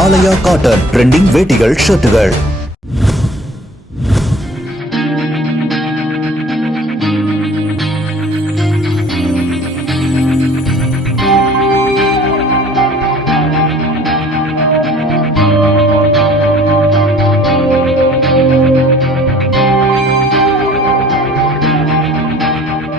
ஆலயா cotton trending வேட்டிகள் ஷர்ட்டுகள்.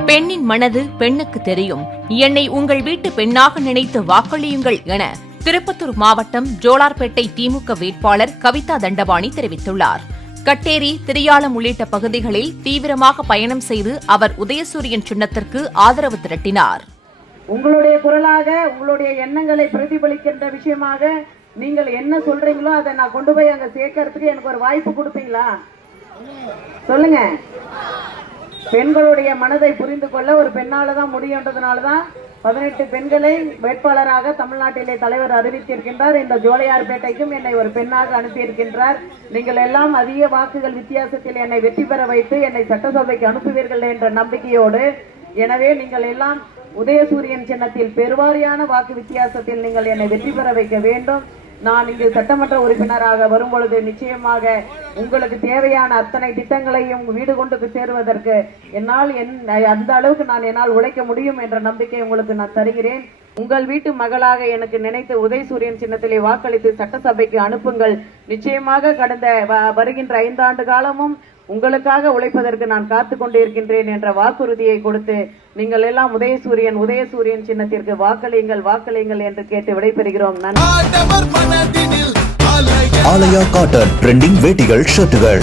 பெண்ணின் மனது பெண்ணுக்கு தெரியும். என்னை உங்கள் வீட்டு பெண்ணாக நினைத்து வாக்களியுங்கள் என திருப்பத்தூர் மாவட்டம் ஜோலார்பேட்டை திமுக வேட்பாளர் கவிதா தண்டபாணி தெரிவித்துள்ளார். கட்டேரி, திரியாலம் உள்ளிட்ட பகுதிகளில் தீவிரமாக பயணம் செய்து அவர் உதயசூரியன் சின்னத்திற்கு ஆதரவு திரட்டினார். உங்களுடைய குரலாக உங்களுடைய எண்ணங்களை பிரதிபலிக்கின்ற விஷயமாக நீங்கள் என்ன சொல்றீங்களோ அதை நான் கொண்டு போய் அங்க சேர்க்கறதுக்கு எனக்கு ஒரு வாய்ப்பு கொடுப்பீங்களா? சொல்லுங்க. பெண்களுடைய மனதை புரிந்து கொள்ள ஒரு பெண்ணால தான் முடியுன்றதுனாலதான் 18 பெண்களை வேட்பாளராக தமிழ்நாட்டிலே தலைவர் அறிவித்திருக்கின்றார். இந்த ஜோலையார்பேட்டைக்கும் என்னை ஒரு பெண்ணாக அனுப்பியிருக்கின்றார். நீங்கள் எல்லாம் அதிக வாக்குகள் வித்தியாசத்தில் என்னை வெற்றி பெற வைத்து என்னை சட்டசபைக்கு அனுப்புவீர்கள் என்ற நம்பிக்கையோடு, எனவே நீங்கள் எல்லாம் உதயசூரியன் சின்னத்தில் பெருவாரியான வாக்கு வித்தியாசத்தில் நீங்கள் என்னை வெற்றி பெற வைக்க வேண்டும். நான் இங்கு சட்டமன்ற உறுப்பினராக வரும்பொழுது நிச்சயமாக உங்களுக்கு தேவையான அத்தனை திட்டங்களையும் வீடு கொண்டு சேருவதற்கு என்னால் அந்த அளவுக்கு நான் என்னால் உழைக்க முடியும் என்ற நம்பிக்கை உங்களுக்கு நான் தருகிறேன். உங்கள் வீட்டு மகளாக எனக்கு நினைத்து உதயசூரியன் சின்னத்திலே வாக்களித்து சட்டசபைக்கு அனுப்புங்கள். நிச்சயமாக கடந்த வருகின்ற 5 ஆண்டு காலமும் உங்களுக்காக உழைப்பதற்கு நான் காத்து கொண்டிருக்கின்றேன் என்ற வாக்குறுதியை கொடுத்து நீங்கள் எல்லாம் உதயசூரியன் சின்னத்திற்கு வாக்களியுங்கள் என்று கேட்டு விடைபெறுகிறோம். ஆலயா காட்டன் ட்ரெண்டிங் வேட்டிகள் ஷர்ட்டுகள்.